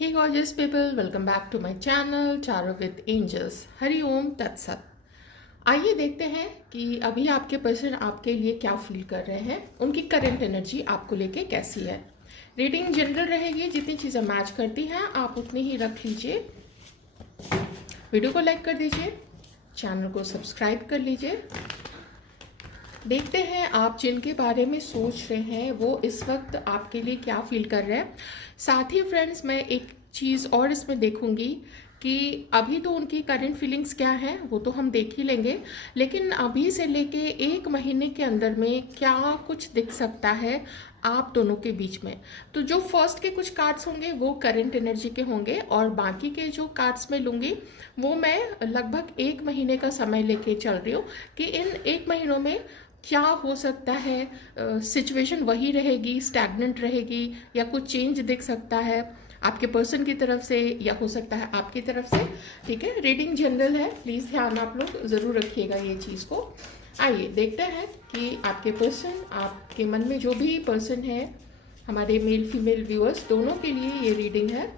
Hey gorgeous people, welcome back to my channel Tarot with Angels. Hari ओम तत्सत। आइए देखते हैं कि अभी आपके पर्सन आपके लिए क्या फील कर रहे हैं, उनकी करंट एनर्जी आपको लेके कैसी है। रीडिंग जनरल रहेगी, जितनी चीज़ें मैच करती हैं आप उतनी ही रख लीजिए। वीडियो को लाइक कर दीजिए, चैनल को सब्सक्राइब कर लीजिए। देखते हैं आप जिनके बारे में सोच रहे हैं वो इस वक्त आपके लिए क्या फील कर रहे हैं। साथ ही फ्रेंड्स, मैं एक चीज़ और इसमें देखूंगी कि अभी तो उनकी करंट फीलिंग्स क्या हैं वो तो हम देख ही लेंगे, लेकिन अभी से लेके 1 महीने के अंदर में क्या कुछ दिख सकता है आप दोनों के बीच में। तो जो फर्स्ट के कुछ कार्ड्स होंगे वो करंट एनर्जी के होंगे और बाकी के जो कार्ड्स मैं लूँगी वो मैं लगभग 1 महीने का समय लेके चल रही हूँ कि इन 1 महीनों में क्या हो सकता है। सिचुएशन वही रहेगी, स्टैग्नेंट रहेगी, या कुछ चेंज दिख सकता है आपके पर्सन की तरफ से या हो सकता है आपकी तरफ से। ठीक है, रीडिंग जनरल है, प्लीज़ ध्यान आप लोग ज़रूर रखिएगा ये चीज़ को। आइए देखते हैं कि आपके पर्सन, आपके मन में जो भी पर्सन है, हमारे मेल फीमेल व्यूअर्स दोनों के लिए ये रीडिंग है,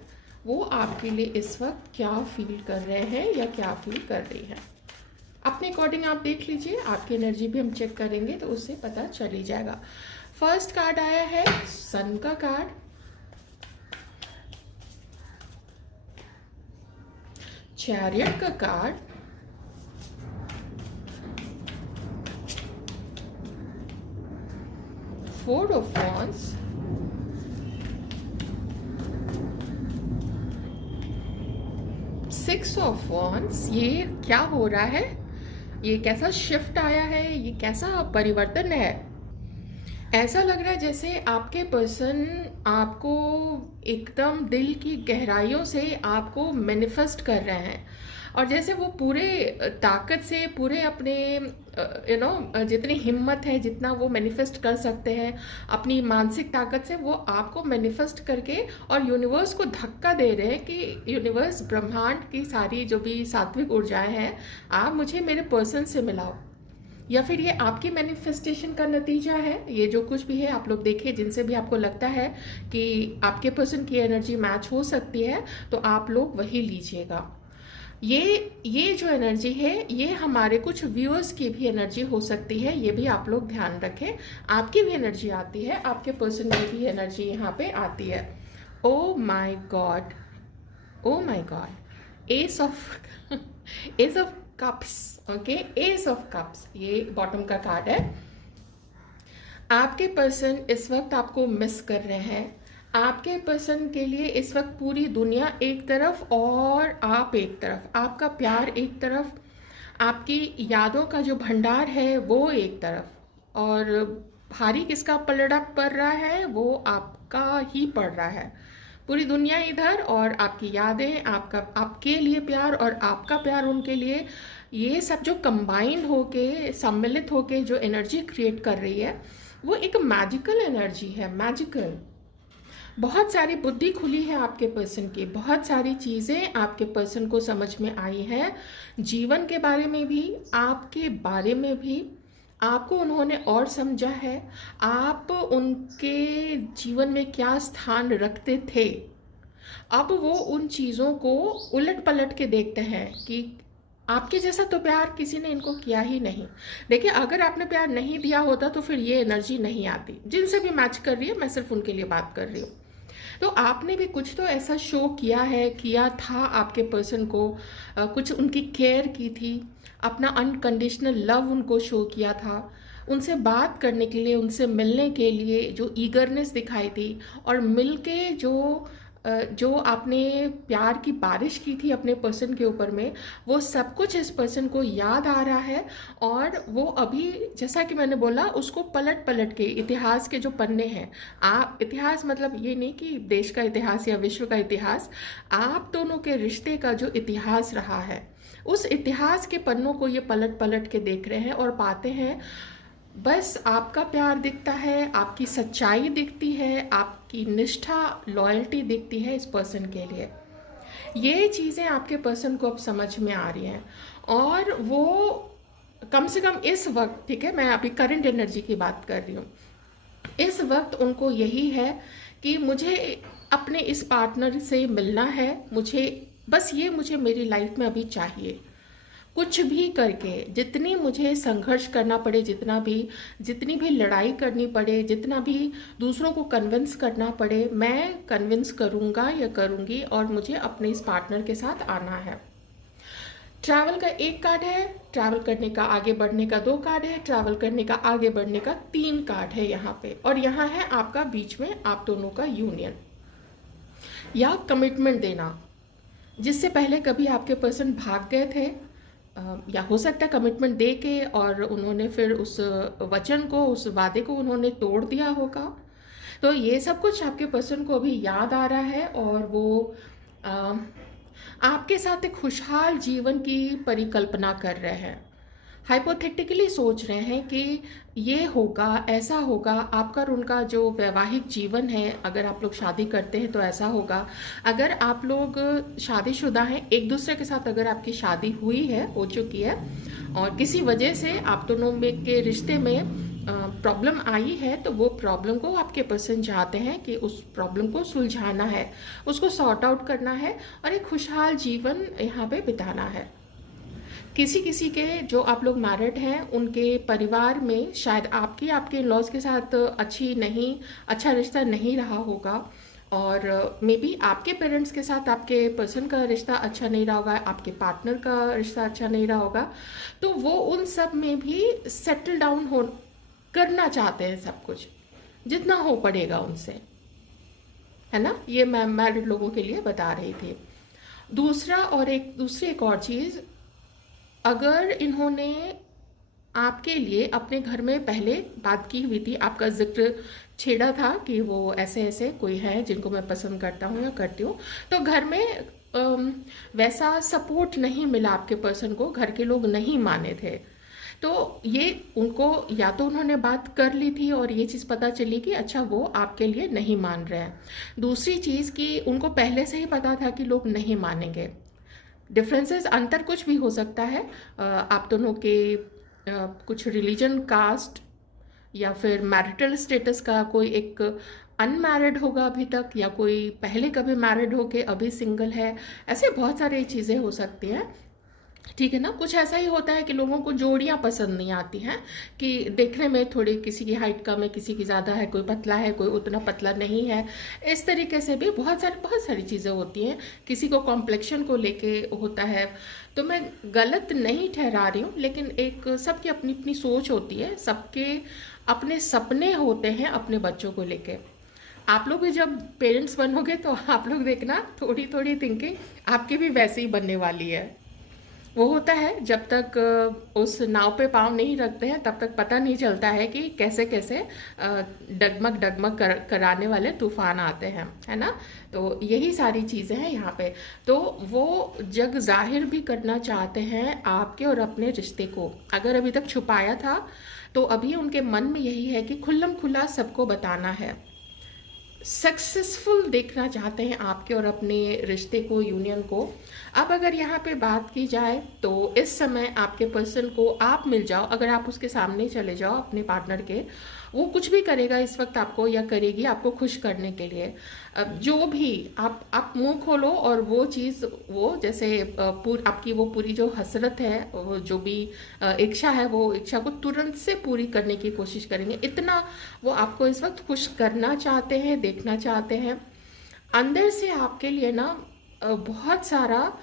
वो आपके लिए इस वक्त क्या फील कर रहे हैं या क्या फील कर रही है। अपने अकॉर्डिंग आप देख लीजिए, आपकी एनर्जी भी हम चेक करेंगे तो उससे पता चल ही जाएगा। फर्स्ट कार्ड आया है सन का कार्ड, चैरियट का card, four of wands, six of wands. ये क्या हो रहा है, ये कैसा शिफ्ट आया है, ये कैसा परिवर्तन है। ऐसा लग रहा है जैसे आपके पर्सन आपको एकदम दिल की गहराइयों से आपको मैनिफेस्ट कर रहे हैं, और जैसे वो पूरे ताकत से, पूरे अपने जितनी हिम्मत है, जितना वो मैनिफेस्ट कर सकते हैं अपनी मानसिक ताकत से, वो आपको मैनिफेस्ट करके और यूनिवर्स को धक्का दे रहे हैं कि यूनिवर्स, ब्रह्मांड की सारी जो भी सात्विक ऊर्जाएं हैं, आप मुझे मेरे पर्सन से मिलाओ। या फिर ये आपकी मैनिफेस्टेशन का नतीजा है। ये जो कुछ भी है आप लोग देखिए, जिनसे भी आपको लगता है कि आपके पर्सन की एनर्जी मैच हो सकती है तो आप लोग वही लीजिएगा। ये जो एनर्जी है ये हमारे कुछ व्यूअर्स की भी एनर्जी हो सकती है, ये भी आप लोग ध्यान रखें। आपकी भी एनर्जी आती है, आपके पर्सन की भी एनर्जी यहाँ पे आती है। Oh my god, oh my god, ace of ace of cups. Okay, ace of cups, ये बॉटम का कार्ड है। आपके पर्सन इस वक्त आपको मिस कर रहे हैं। आपके पर्सन के लिए इस वक्त पूरी दुनिया एक तरफ और आप एक तरफ, आपका प्यार एक तरफ, आपकी यादों का जो भंडार है वो एक तरफ, और भारी किसका पलड़ा पड़ रहा है, वो आपका ही पड़ रहा है। पूरी दुनिया इधर और आपकी यादें, आपका, आपके लिए प्यार और आपका प्यार उनके लिए, ये सब जो कंबाइंड होके, सम्मिलित होके जो एनर्जी क्रिएट कर रही है वो एक मैजिकल एनर्जी है। मैजिकल, बहुत सारी बुद्धि खुली है आपके पर्सन की, बहुत सारी चीज़ें आपके पर्सन को समझ में आई है, जीवन के बारे में भी, आपके बारे में भी। आपको उन्होंने और समझा है, आप उनके जीवन में क्या स्थान रखते थे। अब वो उन चीज़ों को उलट पलट के देखते हैं कि आपके जैसा तो प्यार किसी ने इनको किया ही नहीं। देखिए, अगर आपने प्यार नहीं दिया होता तो फिर ये एनर्जी नहीं आती। जिनसे भी मैच कर रही है, मैं सिर्फ उनके लिए बात कर रही हूँ। तो आपने भी कुछ तो ऐसा शो किया है, किया था आपके पर्सन को, कुछ उनकी केयर की थी, अपना अनकंडीशनल लव उनको शो किया था, उनसे बात करने के लिए, उनसे मिलने के लिए जो ईगरनेस दिखाई थी, और मिलके जो आपने प्यार की बारिश की थी अपने पर्सन के ऊपर में, वो सब कुछ इस पर्सन को याद आ रहा है। और वो अभी, जैसा कि मैंने बोला, उसको पलट पलट के इतिहास के जो पन्ने हैं, आप, इतिहास मतलब ये नहीं कि देश का इतिहास या विश्व का इतिहास, आप दोनों के रिश्ते का जो इतिहास रहा है, उस इतिहास के पन्नों को ये पलट पलट के देख रहे हैं और पाते हैं बस आपका प्यार दिखता है, आपकी सच्चाई दिखती है, आपकी निष्ठा, लॉयल्टी दिखती है इस पर्सन के लिए। ये चीज़ें आपके पर्सन को अब समझ में आ रही हैं, और वो कम से कम इस वक्त, ठीक है, मैं अभी करंट एनर्जी की बात कर रही हूँ, इस वक्त उनको यही है कि मुझे अपने इस पार्टनर से मिलना है, मुझे बस ये मुझे मेरी लाइफ में अभी चाहिए। कुछ भी करके, जितनी मुझे संघर्ष करना पड़े, जितनी भी लड़ाई करनी पड़े, जितना भी दूसरों को कन्विंस करना पड़े, मैं कन्विंस करूँगा या करूँगी और मुझे अपने इस पार्टनर के साथ आना है। ट्रैवल का एक कार्ड है, ट्रैवल करने का आगे बढ़ने का 2 कार्ड है, ट्रैवल करने का आगे बढ़ने का 3 कार्ड है यहाँ पे। और यहाँ है आपका बीच में आप दोनों का यूनियन या कमिटमेंट देना। जिससे पहले कभी आपके पर्सन भाग गए थे, या हो सकता है कमिटमेंट दे के और उन्होंने फिर उस वचन को, उस वादे को उन्होंने तोड़ दिया होगा। तो ये सब कुछ आपके पर्सन को अभी याद आ रहा है और वो आपके साथ एक खुशहाल जीवन की परिकल्पना कर रहे हैं। हाइपोथेटिकली सोच रहे हैं कि ये होगा, ऐसा होगा। आपका और उनका जो वैवाहिक जीवन है, अगर आप लोग शादी करते हैं तो ऐसा होगा। अगर आप लोग शादीशुदा हैं, एक दूसरे के साथ अगर आपकी शादी हुई है, हो चुकी है और किसी वजह से आप दोनों में के रिश्ते में प्रॉब्लम आई है, तो वो प्रॉब्लम को आपके पर्सन चाहते हैं कि उस प्रॉब्लम को सुलझाना है, उसको सॉर्ट आउट करना है और एक खुशहाल जीवन यहाँ पे बिताना है। किसी के जो आप लोग मैरिड हैं, उनके परिवार में शायद आपके लॉज के साथ अच्छा रिश्ता नहीं रहा होगा और मे बी आपके पेरेंट्स के साथ आपके पर्सन का रिश्ता अच्छा नहीं रहा होगा, आपके पार्टनर का रिश्ता अच्छा नहीं रहा होगा। तो वो उन सब में भी सेटल डाउन हो करना चाहते हैं, सब कुछ जितना हो पड़ेगा उनसे, है ना। ये मैं मैरिड लोगों के लिए बता रही थी। दूसरी एक और चीज़, अगर इन्होंने आपके लिए अपने घर में पहले बात की हुई थी, आपका जिक्र छेड़ा था कि वो ऐसे ऐसे कोई है जिनको मैं पसंद करता हूँ या करती हूँ, तो घर में वैसा सपोर्ट नहीं मिला आपके पर्सन को, घर के लोग नहीं माने थे। तो ये उनको या तो उन्होंने बात कर ली थी और ये चीज़ पता चली कि अच्छा वो आपके लिए नहीं मान रहे हैं। दूसरी चीज़ कि उनको पहले से ही पता था कि लोग नहीं मानेंगे। डिफरेंसेस, अंतर कुछ भी हो सकता है, आप दोनों के कुछ रिलीजन, कास्ट या फिर मैरिटल स्टेटस का, कोई एक अनमैरिड होगा अभी तक या कोई पहले कभी मैरिड होके अभी सिंगल है, ऐसे बहुत सारी चीज़ें हो सकती हैं, ठीक है ना। कुछ ऐसा ही होता है कि लोगों को जोड़ियां पसंद नहीं आती हैं, कि देखने में थोड़ी किसी की हाइट कम है, किसी की ज़्यादा है, कोई पतला है, कोई उतना पतला नहीं है। इस तरीके से भी बहुत सारी चीज़ें होती हैं। किसी को कॉम्प्लेक्शन को लेके होता है। तो मैं गलत नहीं ठहरा रही हूँ, लेकिन एक सबकी अपनी अपनी सोच होती है, सबके अपने सपने होते हैं अपने बच्चों को लेके। आप लोग भी जब पेरेंट्स बनोगे तो आप लोग देखना, थोड़ी थोड़ी थिंकिंग आपकी भी वैसे ही बनने वाली है। वो होता है, जब तक उस नाव पे पाँव नहीं रखते हैं तब तक पता नहीं चलता है कि कैसे कैसे डगमग कराने वाले तूफान आते हैं, है ना। तो यही सारी चीज़ें हैं यहाँ पे। तो वो जग जाहिर भी करना चाहते हैं आपके और अपने रिश्ते को। अगर अभी तक छुपाया था तो अभी उनके मन में यही है कि खुल्लम खुल्ला सबको बताना है। सक्सेसफुल देखना चाहते हैं आपके और अपने रिश्ते को, यूनियन को। अब अगर यहाँ पे बात की जाए तो इस समय आपके पर्सन को आप मिल जाओ, अगर आप उसके सामने चले जाओ अपने पार्टनर के, वो कुछ भी करेगा इस वक्त आपको या करेगी आपको खुश करने के लिए। जो भी आप मुंह खोलो और वो चीज़, वो जैसे आपकी वो पूरी जो हसरत है, वो जो भी इच्छा है, वो इच्छा को तुरंत से पूरी करने की कोशिश करेंगे। इतना वो आपको इस वक्त खुश करना चाहते हैं, देखना चाहते हैं। अंदर से आपके लिए ना बहुत सारा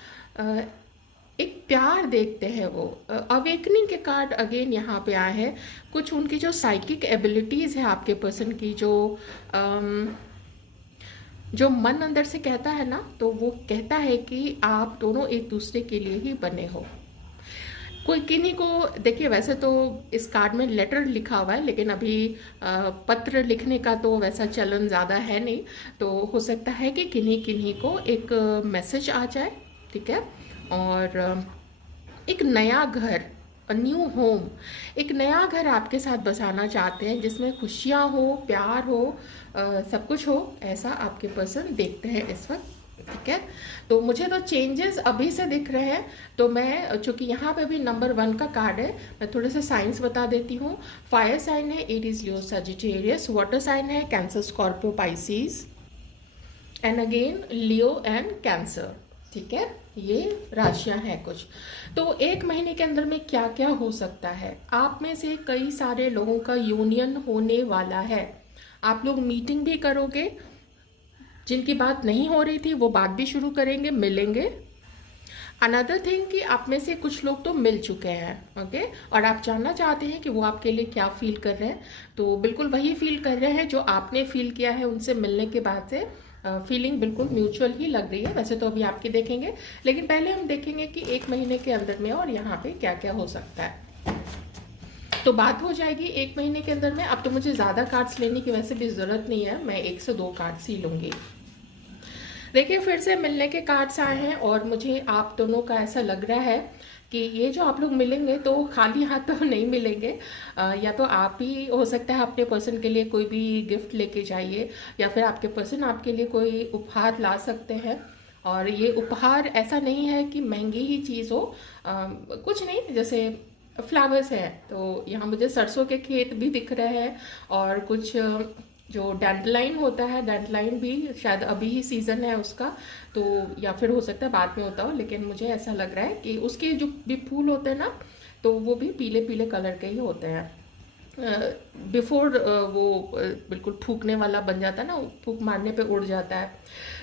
एक प्यार देखते हैं वो। अवेकनिंग के कार्ड अगेन यहाँ पे आए हैं। कुछ उनकी जो साइकिक एबिलिटीज़ है आपके पर्सन की, जो मन अंदर से कहता है ना, तो वो कहता है कि आप दोनों एक दूसरे के लिए ही बने हो। कोई किन्हीं को देखिए, वैसे तो इस कार्ड में लेटर लिखा हुआ है, लेकिन अभी पत्र लिखने का तो वैसा चलन ज़्यादा है नहीं। तो हो सकता है कि किन्हीं किन्हीं को एक मैसेज आ जाए, ठीक है। और एक नया घर, न्यू होम, एक नया घर आपके साथ बसाना चाहते हैं, जिसमें खुशियाँ हो, प्यार हो, सब कुछ हो, ऐसा आपके पर्सन देखते हैं इस वक्त, ठीक है। तो मुझे तो चेंजेस अभी से दिख रहे हैं। तो मैं, चूँकि यहाँ पे भी नंबर 1 का कार्ड है, मैं थोड़े से साइंस बता देती हूँ। फायर साइन है एरीज, लियो, सजिटेरियस। वाटर साइन है cancer, Scorpio, Pisces. And again Leo and cancer. ठीक है, ये राशियां हैं कुछ। तो एक महीने के अंदर में क्या क्या हो सकता है, आप में से कई सारे लोगों का यूनियन होने वाला है। आप लोग मीटिंग भी करोगे, जिनकी बात नहीं हो रही थी वो बात भी शुरू करेंगे, मिलेंगे। अनदर थिंग कि आप में से कुछ लोग तो मिल चुके हैं, ओके, और आप जानना चाहते हैं कि वो आपके लिए क्या फील कर रहे हैं। तो बिल्कुल वही फील कर रहे हैं जो आपने फील किया है उनसे मिलने के बाद से। फीलिंग बिल्कुल म्यूचुअल ही लग रही है। वैसे तो अभी आपकी देखेंगे, लेकिन पहले हम देखेंगे कि एक महीने के अंदर में और यहाँ पे क्या क्या हो सकता है। तो बात हो जाएगी एक महीने के अंदर में। अब तो मुझे ज़्यादा कार्ड्स लेने की वैसे भी ज़रूरत नहीं है, मैं 1 से 2 कार्ड्स ही लूँगी। देखिए, फिर से मिलने के कार्ड्स आए हैं और मुझे आप दोनों का ऐसा लग रहा है कि ये जो आप लोग मिलेंगे तो खाली हाथ तो नहीं मिलेंगे। या तो आप ही हो सकता है अपने पर्सन के लिए कोई भी गिफ्ट लेके जाइए, या फिर आपके पर्सन आपके लिए कोई उपहार ला सकते हैं। और ये उपहार ऐसा नहीं है कि महंगी ही चीज़ हो, कुछ नहीं, जैसे फ्लावर्स हैं तो यहाँ मुझे सरसों के खेत भी दिख रहे हैं, और कुछ जो डैंडलाइन होता है, डैंडलाइन भी शायद अभी ही सीज़न है उसका, तो या फिर हो सकता है बाद में होता हो, लेकिन मुझे ऐसा लग रहा है कि उसके जो भी फूल होते हैं ना, तो वो भी पीले पीले कलर के ही होते हैं। बिफोर वो बिल्कुल फूकने वाला बन जाता है ना, फूक मारने पे उड़ जाता है।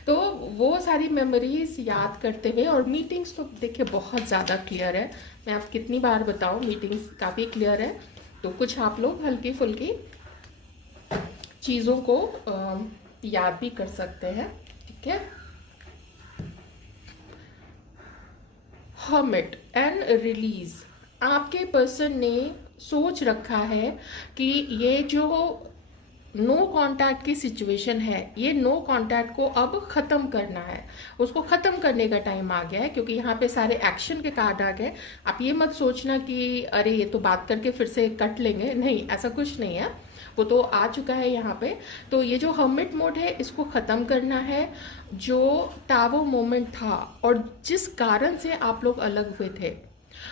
तो वो सारी मेमोरीज याद करते हुए, और मीटिंग्स तो देखिए बहुत ज़्यादा क्लियर है, मैं आप कितनी बार बताऊँ, मीटिंग्स काफ़ी क्लियर है। तो कुछ आप लोग हल्की फुल्की चीज़ों को याद भी कर सकते हैं। ठीक है, हर्मिट एंड रिलीज। आपके पर्सन ने सोच रखा है कि ये जो नो कांटेक्ट की सिचुएशन है, ये नो कांटेक्ट को अब ख़त्म करना है, उसको ख़त्म करने का टाइम आ गया है, क्योंकि यहाँ पे सारे एक्शन के कार्ड आ गए। आप ये मत सोचना कि अरे ये तो बात करके फिर से कट लेंगे, नहीं, ऐसा कुछ नहीं है, वो तो आ चुका है यहाँ पे। तो ये जो हर्मिट मोड है इसको ख़त्म करना है। जो टावर मोमेंट था और जिस कारण से आप लोग अलग हुए थे,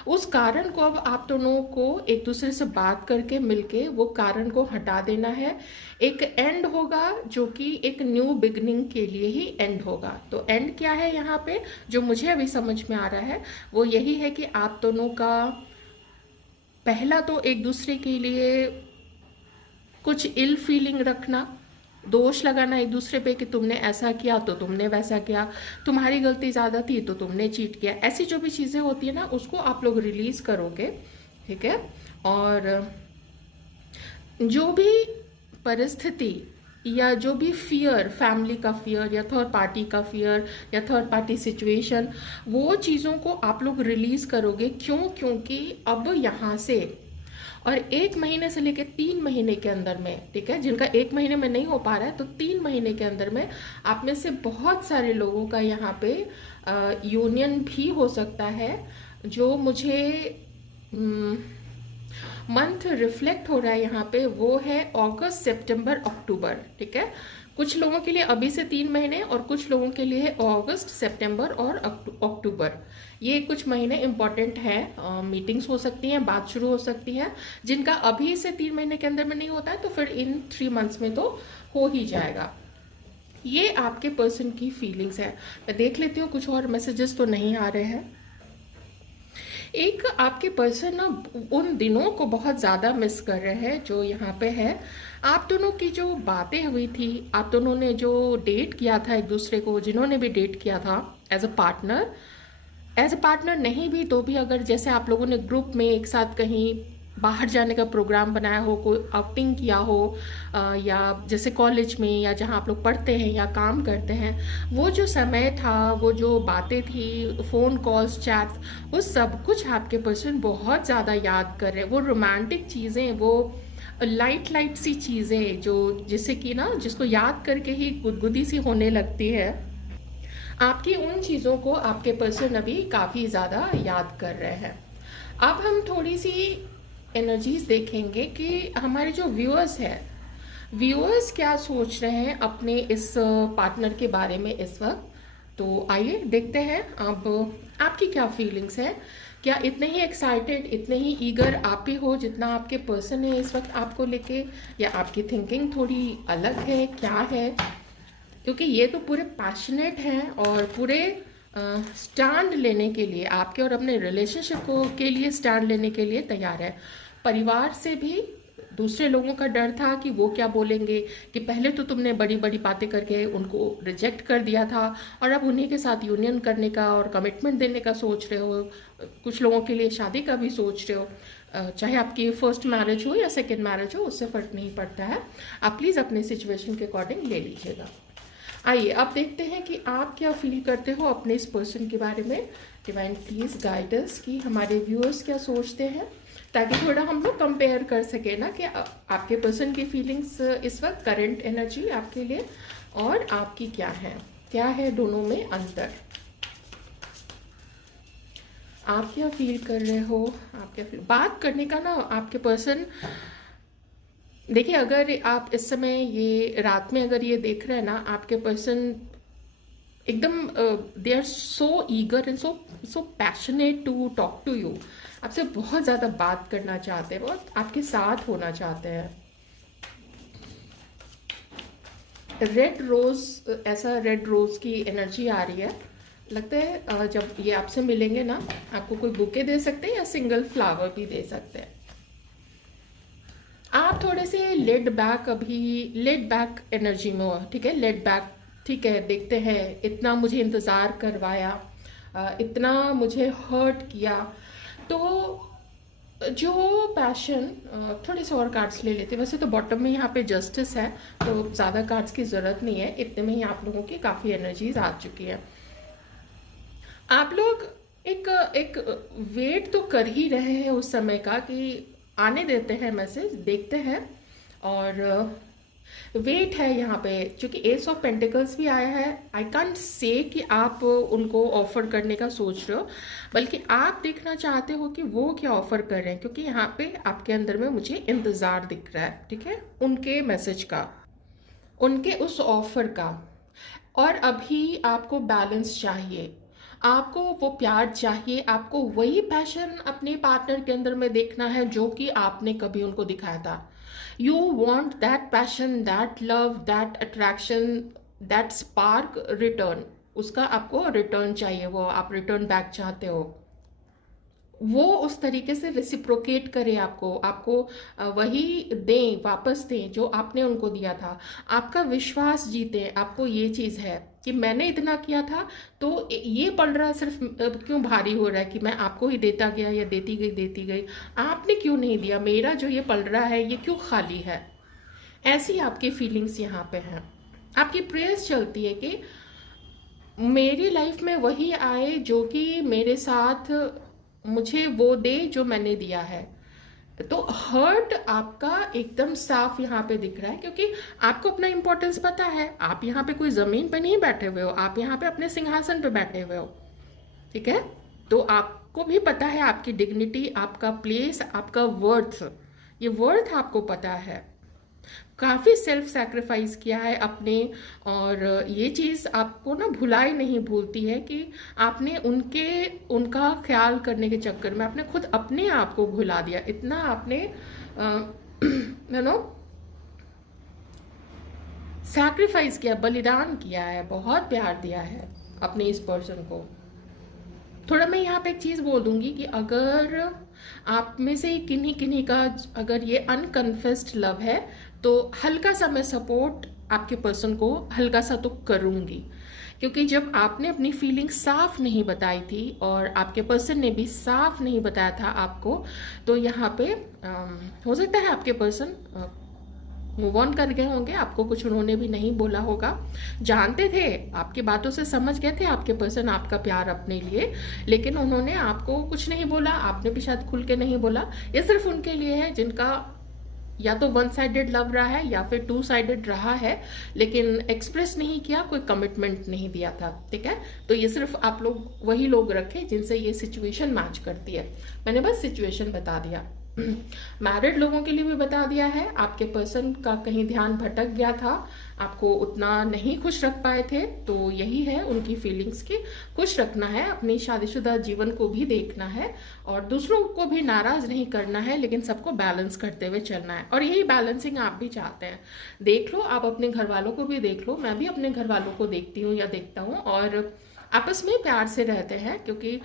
उस कारण को अब आप दोनों को एक दूसरे से बात करके मिलके वो कारण को हटा देना है। एक एंड होगा जो कि एक न्यू बिगनिंग के लिए ही एंड होगा। तो एंड क्या है यहाँ पे, जो मुझे अभी समझ में आ रहा है वो यही है कि आप दोनों का पहला तो एक दूसरे के लिए कुछ इल फीलिंग रखना, दोष लगाना एक दूसरे पे कि तुमने ऐसा किया तो तुमने वैसा किया, तुम्हारी गलती ज़्यादा थी तो तुमने चीट किया, ऐसी जो भी चीज़ें होती है ना उसको आप लोग रिलीज़ करोगे। ठीक है, और जो भी परिस्थिति या जो भी फियर, फैमिली का फियर या थर्ड पार्टी का फियर या थर्ड पार्टी सिचुएशन, वो चीज़ों को आप लोग रिलीज़ करोगे। क्यों? क्योंकि अब यहाँ से और 1 महीने से लेकर 3 महीने के अंदर में, ठीक है, जिनका 1 महीने में नहीं हो पा रहा है तो 3 महीने के अंदर में आप में से बहुत सारे लोगों का यहाँ पे यूनियन भी हो सकता है। जो मुझे मंथ रिफ्लेक्ट हो रहा है यहाँ पे वो है अगस्त, सितंबर, अक्टूबर। ठीक है, कुछ लोगों के लिए अभी से 3 महीने और कुछ लोगों के लिए अगस्त, सितंबर और अक्टूबर, ये कुछ महीने इंपॉर्टेंट है। मीटिंग्स हो सकती हैं, बात शुरू हो सकती है। जिनका अभी से 3 महीने के अंदर में नहीं होता है तो फिर इन 3 मंथ्स में तो हो ही जाएगा। ये आपके पर्सन की फीलिंग्स है। मैं देख लेती हूँ कुछ और मैसेजेस तो नहीं आ रहे हैं। एक आपके पर्सन ना उन दिनों को बहुत ज़्यादा मिस कर रहे हैं जो यहाँ पे है। आप दोनों की जो बातें हुई थी, आप दोनों ने जो डेट किया था एक दूसरे को, जिन्होंने भी डेट किया था एज अ पार्टनर नहीं भी तो भी, अगर जैसे आप लोगों ने ग्रुप में एक साथ कहीं बाहर जाने का प्रोग्राम बनाया हो, कोई आउटिंग किया हो, या जैसे कॉलेज में या जहाँ आप लोग पढ़ते हैं या काम करते हैं, वो जो समय था, वो जो बातें थी, फ़ोन कॉल्स, चैट्स, वो सब कुछ आपके पर्सन बहुत ज़्यादा याद कर रहे हैं। वो रोमांटिक चीज़ें, वो लाइट सी चीज़ें जो जिसे कि ना, जिसको याद करके ही गुदगुदी सी होने लगती है, आपकी उन चीज़ों को आपके पर्सन अभी काफ़ी ज़्यादा याद कर रहे हैं। अब हम थोड़ी सी एनर्जीज देखेंगे कि हमारे जो व्यूअर्स क्या सोच रहे हैं अपने इस पार्टनर के बारे में इस वक्त। तो आइए देखते हैं अब आपकी क्या फीलिंग्स है। क्या इतने ही एक्साइटेड, इतने ही ईगर आप ही हो जितना आपके पर्सन है इस वक्त आपको लेके, या आपकी थिंकिंग थोड़ी अलग है, क्या है? क्योंकि ये तो पूरे पैशनेट हैं और पूरे स्टैंड लेने के लिए, आपके और अपने रिलेशनशिप को के लिए स्टैंड लेने के लिए तैयार है। परिवार से भी दूसरे लोगों का डर था कि वो क्या बोलेंगे, कि पहले तो तुमने बड़ी बड़ी बातें करके उनको रिजेक्ट कर दिया था और अब उन्हीं के साथ यूनियन करने का और कमिटमेंट देने का सोच रहे हो, कुछ लोगों के लिए शादी का भी सोच रहे हो। चाहे आपकी फर्स्ट मैरिज हो या सेकेंड मैरिज हो, उससे फ़र्क नहीं पड़ता है। आप प्लीज़ अपने सिचुएशन के अकॉर्डिंग ले लीजिएगा। आइए अब देखते हैं कि आप क्या फील करते हो अपने इस पर्सन के बारे में। डिवाइन प्लीज़ गाइड अस कि हमारे व्यूअर्स क्या सोचते हैं, ताकि थोड़ा हम लोग कंपेयर कर सके ना कि आपके पर्सन की फीलिंग्स इस वक्त, करंट एनर्जी आपके लिए और आपकी क्या है दोनों में अंतर। आप क्या फील कर रहे हो, आप क्या फील बात करने का ना आपके पर्सन। देखिए, अगर आप इस समय ये रात में अगर ये देख रहे हैं ना, आपके पर्सन एकदम they are so eager and so passionate to talk to you. आपसे बहुत ज़्यादा बात करना चाहते हैं, बहुत आपके साथ होना चाहते हैं। रेड रोज़, ऐसा रेड रोज़ की एनर्जी आ रही है। लगता है जब ये आपसे मिलेंगे ना, आपको कोई बुके दे सकते हैं या सिंगल फ्लावर भी दे सकते हैं। आप थोड़े से लेड बैक एनर्जी में हो, ठीक है, लेड बैक, ठीक है। देखते हैं, इतना मुझे इंतज़ार करवाया, इतना मुझे हर्ट किया, तो जो पैशन, थोड़े से और कार्ड्स ले लेते हैं। वैसे तो बॉटम में यहाँ पे जस्टिस है, तो ज़्यादा कार्ड्स की ज़रूरत नहीं है, इतने में ही आप लोगों की काफ़ी एनर्जीज आ चुकी है। आप लोग एक वेट तो कर ही रहे हैं उस समय का कि आने देते हैं मैसेज, देखते हैं। और वेट है यहाँ पे, क्योंकि एस ऑफ पेंटिकल्स भी आया है। आई कांट से कि आप उनको ऑफर करने का सोच रहे हो, बल्कि आप देखना चाहते हो कि वो क्या ऑफर कर रहे हैं, क्योंकि यहाँ पे आपके अंदर में मुझे इंतज़ार दिख रहा है, ठीक है, उनके मैसेज का, उनके उस ऑफर का। और अभी आपको बैलेंस चाहिए, आपको वो प्यार चाहिए, आपको वही पैशन अपने पार्टनर के अंदर में देखना है जो कि आपने कभी उनको दिखाया था। You want that passion, that love, that attraction, that spark return. उसका आपको रिटर्न चाहिए, वो आप रिटर्न बैक चाहते हो। वो उस तरीके से रेसिप्रोकेट करे आपको वही दें, वापस दें जो आपने उनको दिया था। आपका विश्वास जीते, आपको ये चीज़ है कि मैंने इतना किया था, तो ये पड़ रहा है सिर्फ क्यों भारी हो रहा है कि मैं आपको ही देता गया या देती गई, आपने क्यों नहीं दिया, मेरा जो ये पड़ रहा है ये क्यों खाली है। ऐसी आपकी फीलिंग्स यहाँ पे हैं। आपकी प्रेयर्स चलती है कि मेरी लाइफ में वही आए जो कि मेरे साथ मुझे वो दे जो मैंने दिया है। तो हर्ट आपका एकदम साफ यहाँ पे दिख रहा है, क्योंकि आपको अपना इंपॉर्टेंस पता है। आप यहाँ पे कोई जमीन पे नहीं बैठे हुए हो, आप यहाँ पे अपने सिंहासन पे बैठे हुए हो, ठीक है। तो आपको भी पता है आपकी डिग्निटी, आपका प्लेस, आपका वर्थ, ये वर्थ आपको पता है। काफ़ी सेल्फ सैक्रिफाइस किया है अपने, और ये चीज़ आपको ना भुलाई नहीं भूलती है कि आपने उनका ख्याल करने के चक्कर में आपने खुद अपने आप को भुला दिया। इतना आपने सैक्रिफाइस किया, बलिदान किया है, बहुत प्यार दिया है अपने इस पर्सन को। थोड़ा मैं यहाँ पे एक चीज़ बोल दूंगी कि अगर आप में से किन्हीं का अगर ये अनकन्फेस्ड लव है, तो हल्का सा मैं सपोर्ट आपके पर्सन को हल्का सा तो करूँगी, क्योंकि जब आपने अपनी फीलिंग साफ नहीं बताई थी और आपके पर्सन ने भी साफ नहीं बताया था आपको, तो यहाँ पे हो सकता है आपके पर्सन मूव ऑन कर गए होंगे, आपको कुछ उन्होंने भी नहीं बोला होगा। जानते थे, आपकी बातों से समझ गए थे आपके पर्सन आपका प्यार अपने लिए, लेकिन उन्होंने आपको कुछ नहीं बोला, आपने भी शायद खुल के नहीं बोला। ये सिर्फ उनके लिए है जिनका या तो वन साइडेड लव रहा है या फिर टू साइडेड रहा है, लेकिन एक्सप्रेस नहीं किया, कोई कमिटमेंट नहीं दिया था, ठीक है। तो ये सिर्फ आप लोग वही लोग रखे जिनसे ये सिचुएशन मैच करती है। मैंने बस सिचुएशन बता दिया। मैरिड लोगों के लिए भी बता दिया है, आपके पर्सन का कहीं ध्यान भटक गया था, आपको उतना नहीं खुश रख पाए थे, तो यही है उनकी फीलिंग्स की खुश रखना है, अपनी शादीशुदा जीवन को भी देखना है और दूसरों को भी नाराज नहीं करना है, लेकिन सबको बैलेंस करते हुए चलना है। और यही बैलेंसिंग आप भी चाहते हैं। देख लो, आप अपने घर वालों को भी देख लो, मैं भी अपने घर वालों को देखती हूँ या देखता हूँ, और आपस में प्यार से रहते हैं, क्योंकि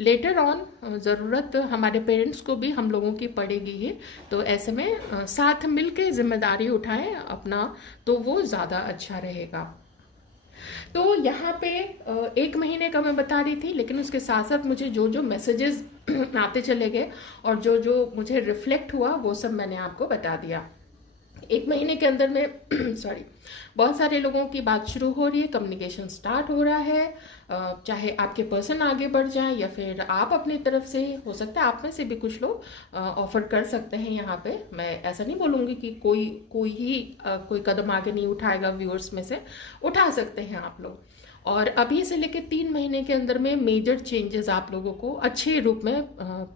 लेटर ऑन ज़रूरत हमारे पेरेंट्स को भी हम लोगों की पड़ेगी ही। तो ऐसे में साथ मिल के जिम्मेदारी उठाएं अपना, तो वो ज़्यादा अच्छा रहेगा। तो यहाँ पे 1 महीने का मैं बता रही थी, लेकिन उसके साथ साथ मुझे जो जो मैसेजेस आते चले गए और जो जो मुझे रिफ्लेक्ट हुआ वो सब मैंने आपको बता दिया। 1 महीने के अंदर में सॉरी, बहुत सारे लोगों की बात शुरू हो रही है, कम्युनिकेशन स्टार्ट हो रहा है, चाहे आपके पर्सन आगे बढ़ जाएं या फिर आप अपनी तरफ से, हो सकता है आप में से भी कुछ लोग ऑफर कर सकते हैं। यहाँ पे मैं ऐसा नहीं बोलूँगी कि कोई कदम आगे नहीं उठाएगा, व्यूअर्स में से उठा सकते हैं आप लोग। और अभी से लेके 3 महीने के अंदर में मेजर चेंजेस आप लोगों को अच्छे रूप में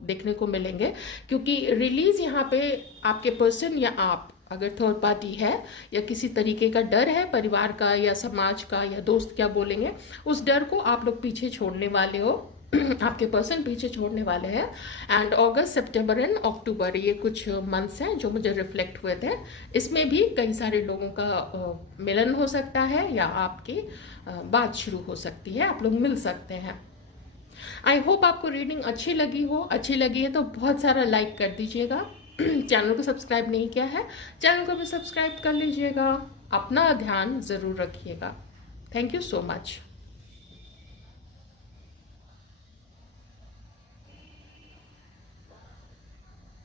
देखने को मिलेंगे, क्योंकि रिलीज यहाँ पे आपके पर्सन या आप अगर थर्ड पार्टी है या किसी तरीके का डर है परिवार का या समाज का या दोस्त क्या बोलेंगे, उस डर को आप लोग पीछे छोड़ने वाले हो। आपके पर्सन पीछे छोड़ने वाले हैं। And August, September and October, ये कुछ मंथ्स हैं जो मुझे रिफ्लेक्ट हुए थे। इसमें भी कई सारे लोगों का मिलन हो सकता है या आपकी बात शुरू हो सकती है, आप लोग मिल सकते हैं। आई होप आपको रीडिंग अच्छी लगी हो। अच्छी लगी है तो बहुत सारा लाइक कर दीजिएगा। चैनल को सब्सक्राइब नहीं किया है, चैनल को भी सब्सक्राइब कर लीजिएगा। अपना ध्यान ज़रूर रखिएगा। Thank you so much.